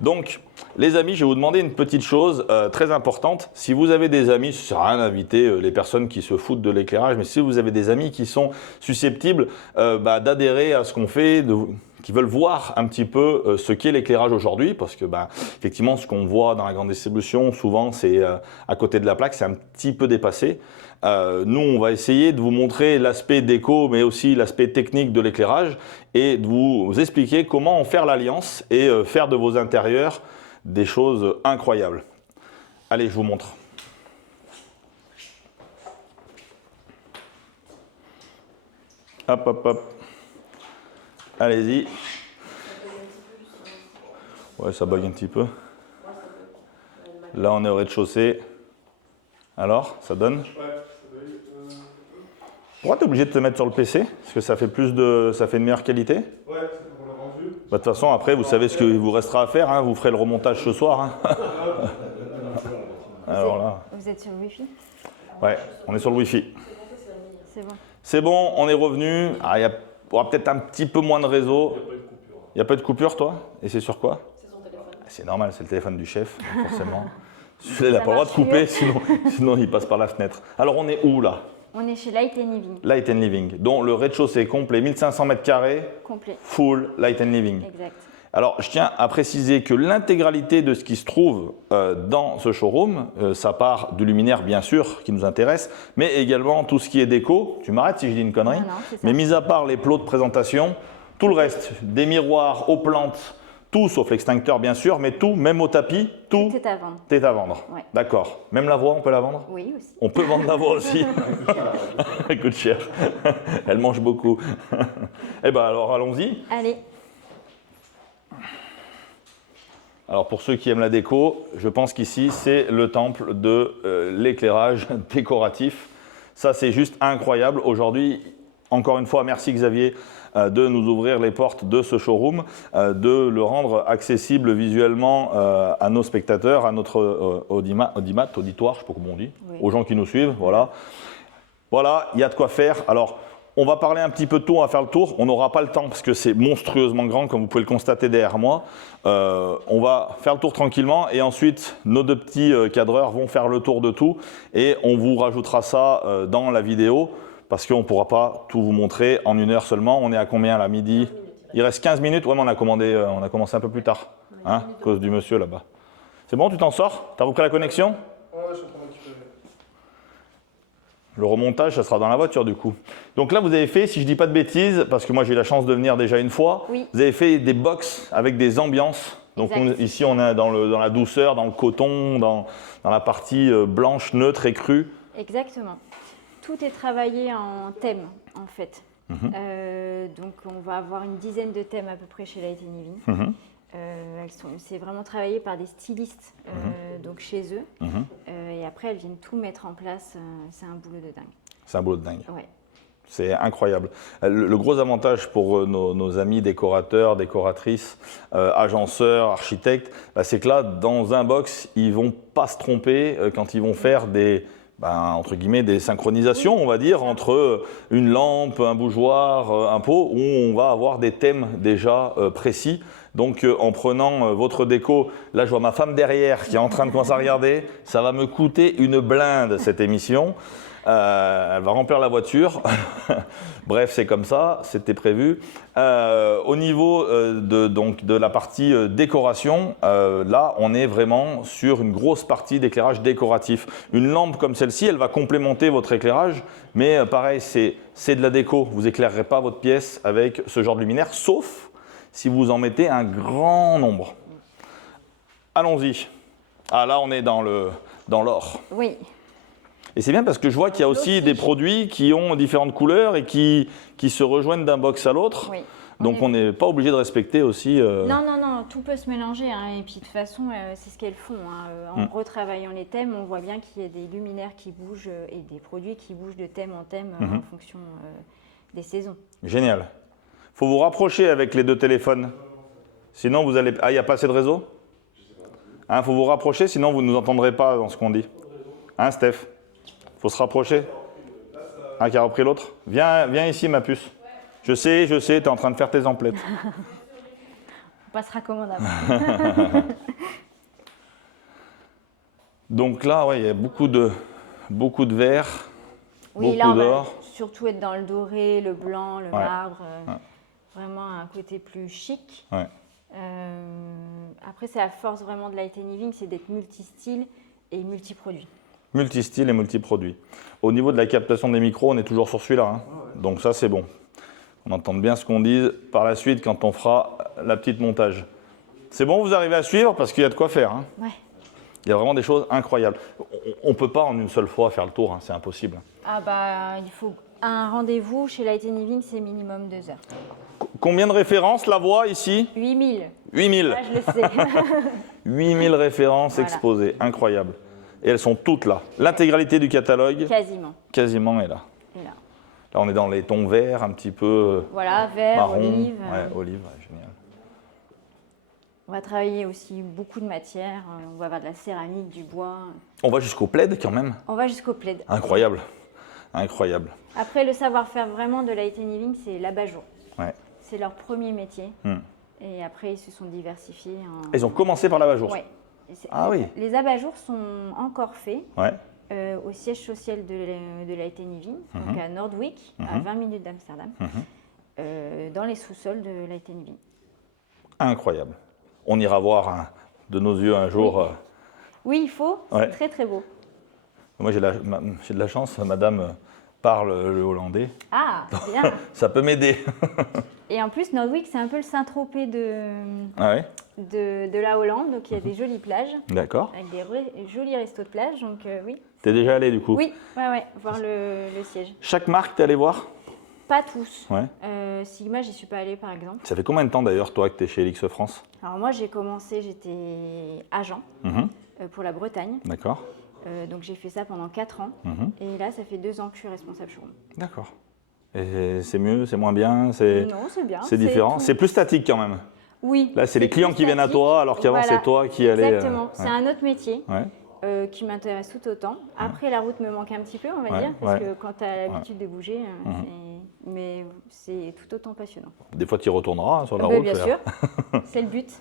Donc, les amis, je vais vous demander une petite chose très importante. Si vous avez des amis, ça sert à rien d'inviter les personnes qui se foutent de l'éclairage, mais si vous avez des amis qui sont susceptibles d'adhérer à ce qu'on fait, qui veulent voir un petit peu ce qu'est l'éclairage aujourd'hui, parce que effectivement, ce qu'on voit dans la grande distribution, souvent, c'est à côté de la plaque, c'est un petit peu dépassé. Nous, on va essayer de vous montrer l'aspect déco, mais aussi l'aspect technique de l'éclairage et de vous expliquer comment en faire l'alliance et faire de vos intérieurs des choses incroyables. Allez, je vous montre. Hop, hop, hop. Allez-y. Ouais, ça bug un petit peu. Là, on est au rez-de-chaussée. Alors, ça donne? Pourquoi tu es obligé de te mettre sur le PC? Parce que ça fait une meilleure qualité? Ouais, c'est pour le rendu. De toute façon, après, vous savez ce qu'il vous restera à faire. Hein, vous ferez le remontage ce soir. Hein. Alors là. Vous êtes sur le Wi-Fi? Ouais, on est sur le Wi-Fi. C'est bon. C'est bon, on est revenu. Il y aura peut-être un petit peu moins de réseau. Il n'y a pas de coupure, toi? Et c'est sur quoi? C'est son téléphone. C'est normal, c'est le téléphone du chef, forcément. Il n'a pas le droit de couper, sinon il passe par la fenêtre. Alors, on est où, là? On est chez Light Living. Light Living, dont le rez-de-chaussée complet, 1500 m². Complet. Full Light Living. Exact. Alors, je tiens à préciser que l'intégralité de ce qui se trouve dans ce showroom, ça part du luminaire, bien sûr, qui nous intéresse, mais également tout ce qui est déco. Tu m'arrêtes si je dis une connerie? Non, c'est ça. Mais mis à part les plots de présentation, tout le reste, des miroirs aux plantes, tout sauf l'extincteur, bien sûr, mais tout, même au tapis, tout est à vendre. Est à vendre. Ouais. D'accord. Même la voix, on peut la vendre? Oui, aussi. On peut vendre la voix aussi. Elle coûte cher. Elle mange beaucoup. Eh bien, alors, allons-y. Allez. Alors pour ceux qui aiment la déco, je pense qu'ici c'est le temple de l'éclairage décoratif. Ça c'est juste incroyable. Aujourd'hui, encore une fois, merci Xavier de nous ouvrir les portes de ce showroom, de le rendre accessible visuellement à nos spectateurs, à notre auditoire, je ne sais pas comment on dit, oui. Aux gens qui nous suivent. Voilà, il y a de quoi faire. Alors, on va parler un petit peu de tout, on va faire le tour. On n'aura pas le temps parce que c'est monstrueusement grand, comme vous pouvez le constater derrière moi. On va faire le tour tranquillement et ensuite, nos deux petits cadreurs vont faire le tour de tout et on vous rajoutera ça dans la vidéo parce qu'on ne pourra pas tout vous montrer en 1 heure seulement. On est à combien là, midi? Il reste 15 minutes. Ouais, mais on a commencé un peu plus tard, hein, à cause du monsieur là-bas. C'est bon, tu t'en sors? Tu as repris la connexion? Ouais, je suis en train de récupérer. Le remontage, ça sera dans la voiture du coup. Donc là, vous avez fait, si je ne dis pas de bêtises, parce que moi j'ai eu la chance de venir déjà une fois, oui. Vous avez fait des box avec des ambiances. Donc ici, on est dans la douceur, dans le coton, dans la partie blanche, neutre et crue. Exactement. Tout est travaillé en thème, en fait. Donc on va avoir une dizaine de thèmes à peu près chez Light Living. C'est vraiment travaillé par des stylistes donc chez eux. Et après, elles viennent tout mettre en place. C'est un boulot de dingue. C'est un boulot de dingue. Ouais. C'est incroyable. Le gros avantage pour nos amis décorateurs, décoratrices, agenceurs, architectes, c'est que là, dans un box, ils ne vont pas se tromper quand ils vont faire entre guillemets, des synchronisations, on va dire, entre une lampe, un bougeoir, un pot, où on va avoir des thèmes déjà précis. Donc, en prenant votre déco, là, je vois ma femme derrière qui est en train de commencer à regarder. Ça va me coûter une blinde, cette émission. Elle va remplir la voiture. Bref, c'est comme ça, c'était prévu. Au niveau de la partie décoration, là, on est vraiment sur une grosse partie d'éclairage décoratif. Une lampe comme celle-ci, elle va complémenter votre éclairage, mais pareil, c'est de la déco. Vous n'éclairerez pas votre pièce avec ce genre de luminaire, sauf si vous en mettez un grand nombre. Allons-y. Ah, là, on est dans l'or. Oui. Et c'est bien parce que je vois qu'il y a aussi des produits qui ont différentes couleurs et qui se rejoignent d'un box à l'autre. Oui. Donc on n'est pas obligé de respecter aussi… Non, tout peut se mélanger. Hein. Et puis de toute façon, c'est ce qu'elles font. Hein. En retravaillant les thèmes, on voit bien qu'il y a des luminaires qui bougent et des produits qui bougent de thème en thème en fonction des saisons. Génial. Il faut vous rapprocher avec les deux téléphones. Sinon vous allez… Ah, il n'y a pas assez de réseau ? Il faut vous rapprocher, sinon vous ne nous entendrez pas dans ce qu'on dit. Hein, Steph ? Il faut se rapprocher. Qui a repris l'autre ? Viens ici, ma puce. Je sais, tu es en train de faire tes emplettes. On passera commandable. Donc là, ouais, il y a beaucoup de vert, Oui, beaucoup là, on va d'or. surtout être dans le doré, le blanc, le marbre. Vraiment un côté plus chic. Ouais. Après, c'est la force vraiment de Light & Living, c'est d'être multi-style et multi-produit. Multi-style et multi-produit. Au niveau de la captation des micros, on est toujours sur celui-là. Hein. Donc ça, c'est bon. On entend bien ce qu'on dit par la suite quand on fera la petite montage. C'est bon, vous arrivez à suivre parce qu'il y a de quoi faire. Hein. Ouais. Il y a vraiment des choses incroyables. On ne peut pas en une seule fois faire le tour, hein, c'est impossible. Ah bah, il faut un rendez-vous chez Light & Living, c'est minimum 2 heures. Combien de références la voix ici ? 8000. 8000. Là, je le sais. 8000 références Voilà. exposées, incroyable. Et elles sont toutes là. L'intégralité du catalogue, quasiment est là. Et là. Là, on est dans les tons verts, un petit peu Voilà, vert, marron. olive. Ouais, olive, ouais, génial. On va travailler aussi beaucoup de matières. On va avoir de la céramique, du bois. On va jusqu'au plaid quand même. On va jusqu'au plaid. Incroyable, incroyable. Après, le savoir-faire vraiment de Light & Living, c'est l'abat-jour. Ouais. C'est leur premier métier. Et après, ils se sont diversifiés. Ils ont commencé par l'abat-jour. Ouais. Ah oui. Les abat-jours sont encore faits Ouais. au siège social de Light & Living, donc à Nordwijk, à 20 minutes d'Amsterdam, dans les sous-sols de Light & Living. Incroyable. On ira voir de nos yeux un jour. Oui. Oui, il faut. Ouais. C'est très très beau. Moi, j'ai de la chance. Madame parle le hollandais. Ah, bien. Ça peut m'aider. Et en plus, Nordwijk, c'est un peu le Saint-Tropez Ah ouais. de la Hollande. Donc, il y a des jolies plages, D'accord. avec des jolis restos de plage. Donc, oui. T'es déjà allé du coup? Oui, ouais, voir le siège. Chaque marque, t'es allé voir? Pas tous. Ouais. Sigma, j'y suis pas allée, par exemple. Ça fait combien de temps d'ailleurs, toi, que t'es chez LX France? Alors, moi, j'étais agent pour la Bretagne. D'accord. Donc, j'ai fait ça pendant 4 ans. Et là, ça fait 2 ans que je suis responsable showroom. D'accord. Et c'est mieux, c'est moins bien, Non, c'est bien. c'est différent. tout. C'est plus statique quand même. Oui. Là, c'est les clients plus qui viennent à statique. toi, alors qu'avant, Voilà. c'est toi qui allais. Exactement. C'est un autre métier Ouais. qui m'intéresse tout autant. Après, la route me manque un petit peu, on va Ouais, dire, parce ouais. que quand tu as l'habitude de bouger, mais c'est tout autant passionnant. Des fois, tu y retourneras sur la Ben, route. bien sûr, c'est le but.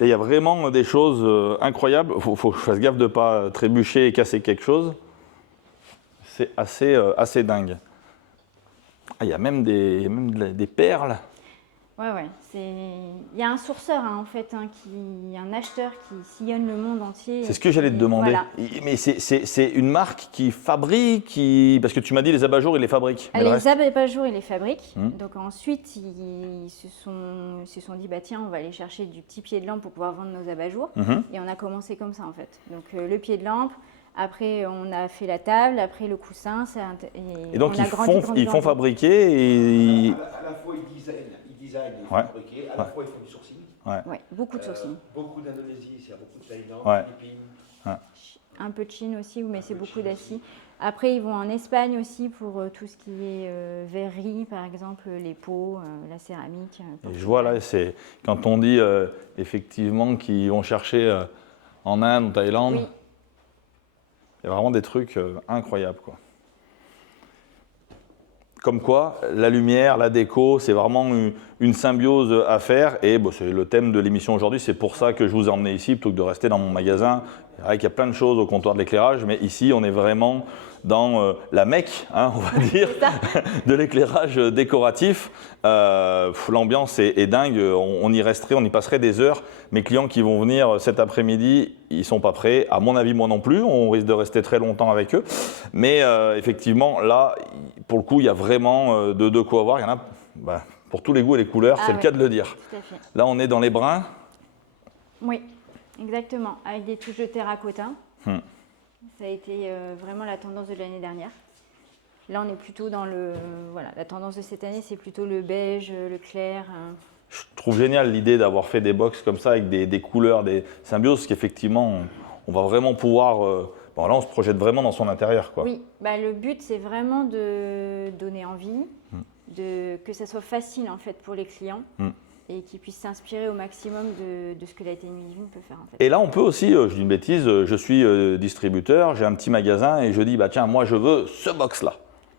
Et il y a vraiment des choses incroyables. Il faut que je fasse gaffe de ne pas trébucher et casser quelque chose. C'est assez dingue. Ah, il y a même des perles. Ouais. Il y a un sourceur, en fait, un acheteur qui sillonne le monde entier. C'est ce que j'allais te demander. Voilà. Mais c'est une marque qui fabrique, parce que tu m'as dit les abat-jours, ils les fabriquent. Mais le Les reste- abat-jours, ils les fabriquent. Donc ensuite, ils se sont dit, bah tiens, on va aller chercher du petit pied de lampe pour pouvoir vendre nos abat-jours. Et on a commencé comme ça, en fait. Donc le pied de lampe, après on a fait la table, après le coussin. Et donc on a ils font fabriquer et… À la fois, ils designent et Ouais. fabriquer, à la fois, ils font du sourcing. Ouais, beaucoup de sourcing. Beaucoup d'Indonésie, il y a beaucoup de Thaïlande, Ouais. Philippines. Un peu de Chine aussi, mais c'est beaucoup d'Asie. Après, ils vont en Espagne aussi pour tout ce qui est verrerie, par exemple, les pots, la céramique. Et je vois là, c'est quand on dit effectivement qu'ils vont chercher en Inde, en Thaïlande, Oui. il y a vraiment des trucs incroyables, quoi. Comme quoi, la lumière, la déco, c'est vraiment une symbiose à faire. Et bon, c'est le thème de l'émission aujourd'hui. C'est pour ça que je vous ai emmené ici, plutôt que de rester dans mon magasin. C'est vrai qu'il y a plein de choses au comptoir de l'éclairage, mais ici, on est vraiment dans la Mecque, hein, on va dire, de l'éclairage décoratif. L'ambiance est dingue, on y resterait, on y passerait des heures. Mes clients qui vont venir cet après-midi, ils ne sont pas prêts. À mon avis, moi non plus, on risque de rester très longtemps avec eux. Mais effectivement, là, pour le coup, il y a vraiment de quoi voir. Il y en a pour tous les goûts et les couleurs, c'est le cas de le dire. Tout à fait. Là, on est dans les bruns. Oui, exactement, avec des touches de terracotta. Ça a été vraiment la tendance de l'année dernière. Là, on est plutôt dans la tendance de cette année, c'est plutôt le beige, le clair. Je trouve génial l'idée d'avoir fait des box comme ça avec des couleurs, des symbioses, parce qu'effectivement, on va vraiment pouvoir. Là, on se projette vraiment dans son intérieur, quoi. Oui, le but, c'est vraiment de donner envie, que ça soit facile en fait pour les clients. Et qu'ils puissent s'inspirer au maximum de ce que la Télévision peut faire en fait. Et là, on peut aussi, je dis une bêtise, je suis distributeur, j'ai un petit magasin et je dis, tiens, moi je veux ce box-là.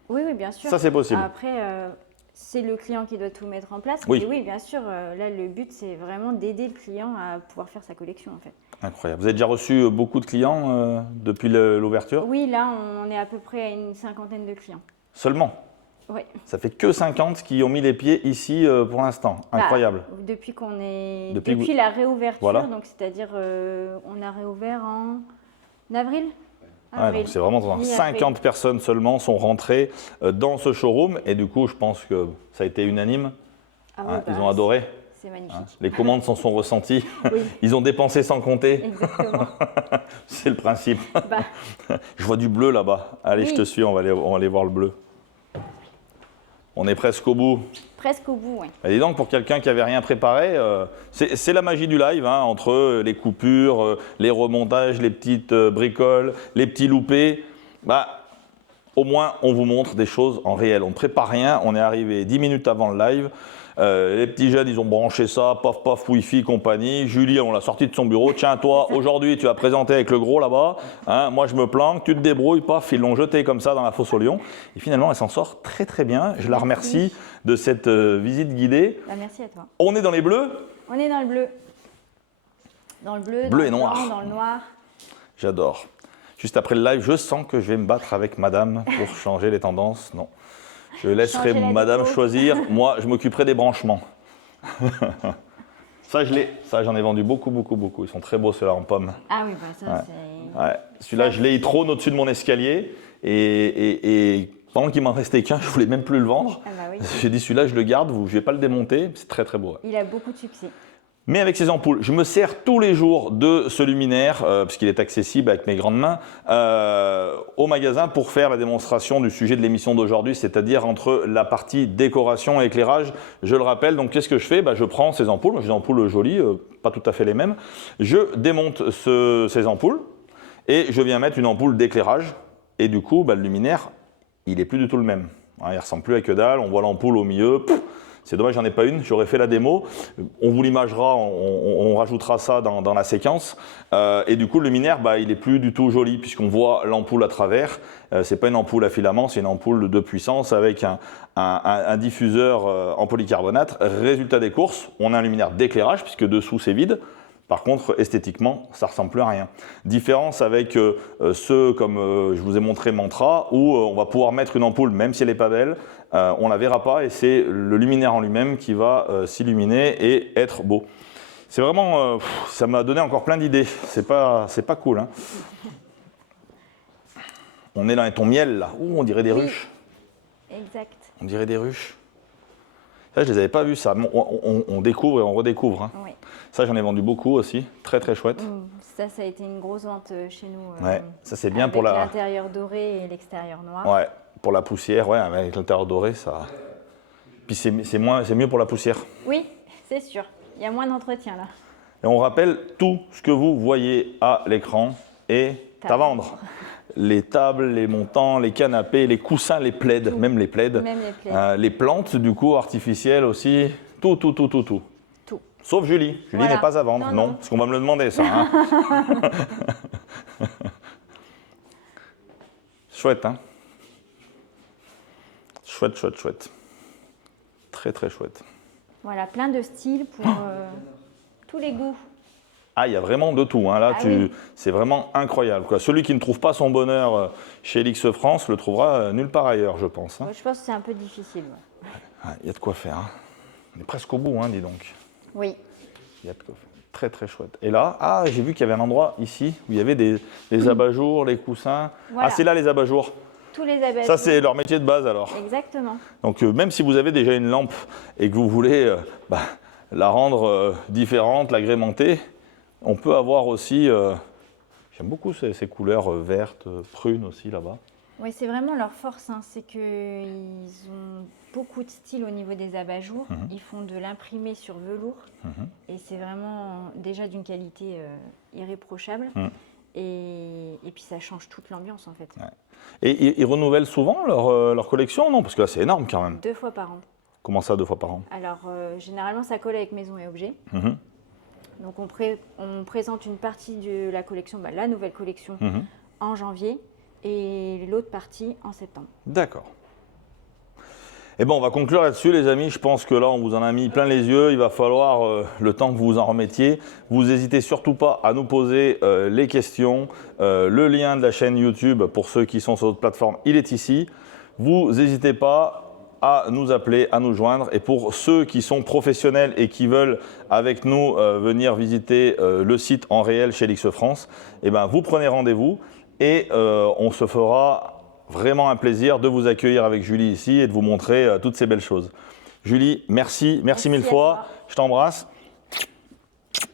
Oui, bien sûr. Ça, c'est possible. Après, c'est le client qui doit tout mettre en place. Oui. Mais oui, bien sûr, là, le but, c'est vraiment d'aider le client à pouvoir faire sa collection en fait. Incroyable. Vous avez déjà reçu beaucoup de clients depuis l'ouverture? Oui, là, on est à peu près à une 50aine de clients. Seulement? Oui. Ça fait que 50 qui ont mis les pieds ici pour l'instant. Incroyable. Depuis Depuis la réouverture, voilà. Donc c'est-à-dire on a réouvert en avril. Donc c'est vraiment 50 personnes seulement sont rentrées dans ce showroom et du coup je pense que ça a été unanime. Ils ont adoré. C'est magnifique. Les commandes s'en sont ressenties. Oui. Ils ont dépensé sans compter. Exactement. C'est le principe. Je vois du bleu là-bas. Allez, je te suis, on va aller voir le bleu. On est presque au bout. Presque au bout, oui. Et dis donc, pour quelqu'un qui n'avait rien préparé, c'est la magie du live, entre les coupures, les remontages, les petites bricoles, les petits loupés. Au moins, on vous montre des choses en réel. On ne prépare rien, on est arrivé 10 minutes avant le live. Les petits jeunes, ils ont branché ça, paf, paf, wifi, compagnie. Julie, on l'a sorti de son bureau. Tiens, toi, aujourd'hui, tu vas présenter avec le gros là-bas. Moi, je me planque, tu te débrouilles, paf, ils l'ont jeté comme ça dans la fosse au lion. Et finalement, elle s'en sort très, très bien. Je la remercie de cette visite guidée. Merci à toi. On est dans les bleus? On est dans le bleu. Dans le bleu, bleu dans et le noir. blanc, dans le noir. J'adore. Juste après le live, je sens que je vais me battre avec madame pour changer les tendances. Non. Je laisserai madame choisir. Moi, je m'occuperai des branchements. Ça, j'en ai vendu beaucoup. Ils sont très beaux, ceux-là en pomme. Ah oui, ça, c'est... Ouais. Celui-là, je l'ai trône au-dessus de mon escalier. Et pendant qu'il m'en restait qu'un, je voulais même plus le vendre. Oui. J'ai dit, celui-là, je le garde, je ne vais pas le démonter. C'est très, très beau. Ouais. Il a beaucoup de succès. Mais avec ces ampoules, je me sers tous les jours de ce luminaire, puisqu'il est accessible avec mes grandes mains, au magasin pour faire la démonstration du sujet de l'émission d'aujourd'hui, c'est-à-dire entre la partie décoration et éclairage. Je le rappelle, donc qu'est-ce que je fais? Je prends ces ampoules, j'ai des ampoules jolies, pas tout à fait les mêmes. Je démonte ces ampoules et je viens mettre une ampoule d'éclairage. Et du coup, le luminaire, il n'est plus du tout le même. Il ne ressemble plus à que dalle, on voit l'ampoule au milieu. C'est dommage, j'en ai pas une, j'aurais fait la démo. On vous l'imagera, on rajoutera ça dans la séquence. Et du coup, le luminaire, il n'est plus du tout joli puisqu'on voit l'ampoule à travers. C'est pas une ampoule à filament, c'est une ampoule de puissance avec un diffuseur en polycarbonate. Résultat des courses, on a un luminaire d'éclairage puisque dessous c'est vide. Par contre, esthétiquement, ça ne ressemble plus à rien. Différence avec ceux comme je vous ai montré Mantra, où on va pouvoir mettre une ampoule, même si elle n'est pas belle, on ne la verra pas et c'est le luminaire en lui-même qui va s'illuminer et être beau. C'est vraiment, ça m'a donné encore plein d'idées. C'est pas cool. Hein. On est dans les tons miel là. Ouh, on dirait des ruches. Exact. On dirait des ruches. Ça, je ne les avais pas vus, ça. On découvre et on redécouvre. Hein. Oui. Ça, j'en ai vendu beaucoup aussi. Très, très chouette. Ça a été une grosse vente chez nous. Ouais, ça c'est bien pour l'intérieur doré et l'extérieur noir. Ouais, pour la poussière, ouais, avec l'intérieur doré, ça. Puis c'est mieux pour la poussière. Oui, c'est sûr. Il y a moins d'entretien là. Et on rappelle, tout ce que vous voyez à l'écran est à vendre. Les tables, les montants, les canapés, les coussins, les plaids, même les plaids. Même les plaids. Les plantes, du coup, artificielles aussi. Tout. Tout. Sauf Julie. Julie n'est pas à vendre. Non, parce qu'on va me le demander, ça. Hein. Chouette, hein? Chouette. Très, très chouette. Voilà, plein de styles pour tous les goûts. Ah, il y a vraiment de tout. Hein. Là, oui. c'est vraiment incroyable, quoi. Celui qui ne trouve pas son bonheur chez Elix France le trouvera nulle part ailleurs, je pense. Hein. Je pense que c'est un peu difficile. Ouais. Ah, il y a de quoi faire. Hein. On est presque au bout, hein, dis donc. Oui. Il y a de quoi faire. Très, très chouette. Et là, j'ai vu qu'il y avait un endroit ici où il y avait des abat-jours, les coussins. Voilà. Ah, c'est là les abat-jours. Tous les abat-jours. Ça, c'est leur métier de base, alors. Exactement. Donc, même si vous avez déjà une lampe et que vous voulez la rendre différente, l'agrémenter, on peut avoir aussi, j'aime beaucoup ces couleurs vertes, prunes aussi là-bas. Oui, c'est vraiment leur force, hein. C'est qu'ils ont beaucoup de style au niveau des abat-jours. Ils font de l'imprimé sur velours et c'est vraiment déjà d'une qualité irréprochable. Et puis ça change toute l'ambiance en fait. Ouais. Et ils renouvellent souvent leur collection, non? Parce que là, c'est énorme quand même. 2 fois par an. Comment ça, 2 fois par an? Alors, généralement, ça colle avec Maison et Objets. Donc, on présente une partie de la collection, la nouvelle collection, en janvier et l'autre partie en septembre. D'accord. Eh bien, on va conclure là-dessus, les amis. Je pense que là, on vous en a mis plein les yeux. Il va falloir le temps que vous vous en remettiez. Vous n'hésitez surtout pas à nous poser les questions. Le lien de la chaîne YouTube, pour ceux qui sont sur notre plateforme, il est ici. Vous n'hésitez pas à nous appeler, à nous joindre. Et pour ceux qui sont professionnels et qui veulent, avec nous, venir visiter le site en réel chez Elix France, eh ben, vous prenez rendez-vous et on se fera vraiment un plaisir de vous accueillir avec Julie ici et de vous montrer toutes ces belles choses. Julie, merci mille fois. Je t'embrasse.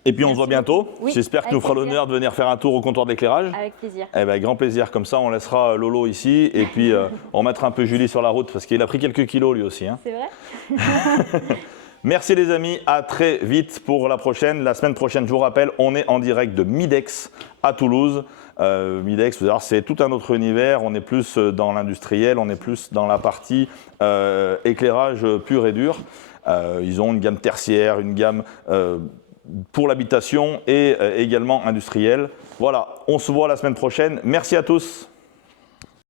Et puis on se voit bientôt. Oui, j'espère que tu nous feras l'honneur de venir faire un tour au comptoir de l'éclairage. Avec plaisir. Eh ben, grand plaisir. Comme ça, on laissera Lolo ici et puis on mettra un peu Julie sur la route parce qu'il a pris quelques kilos lui aussi. Hein. C'est vrai. Merci les amis. À très vite pour la prochaine. La semaine prochaine, je vous rappelle, on est en direct de Midex à Toulouse. Midex, c'est tout un autre univers. On est plus dans l'industriel, on est plus dans la partie éclairage pur et dur. Ils ont une gamme tertiaire, une gamme pour l'habitation et également industrielle. Voilà, on se voit la semaine prochaine. Merci à tous.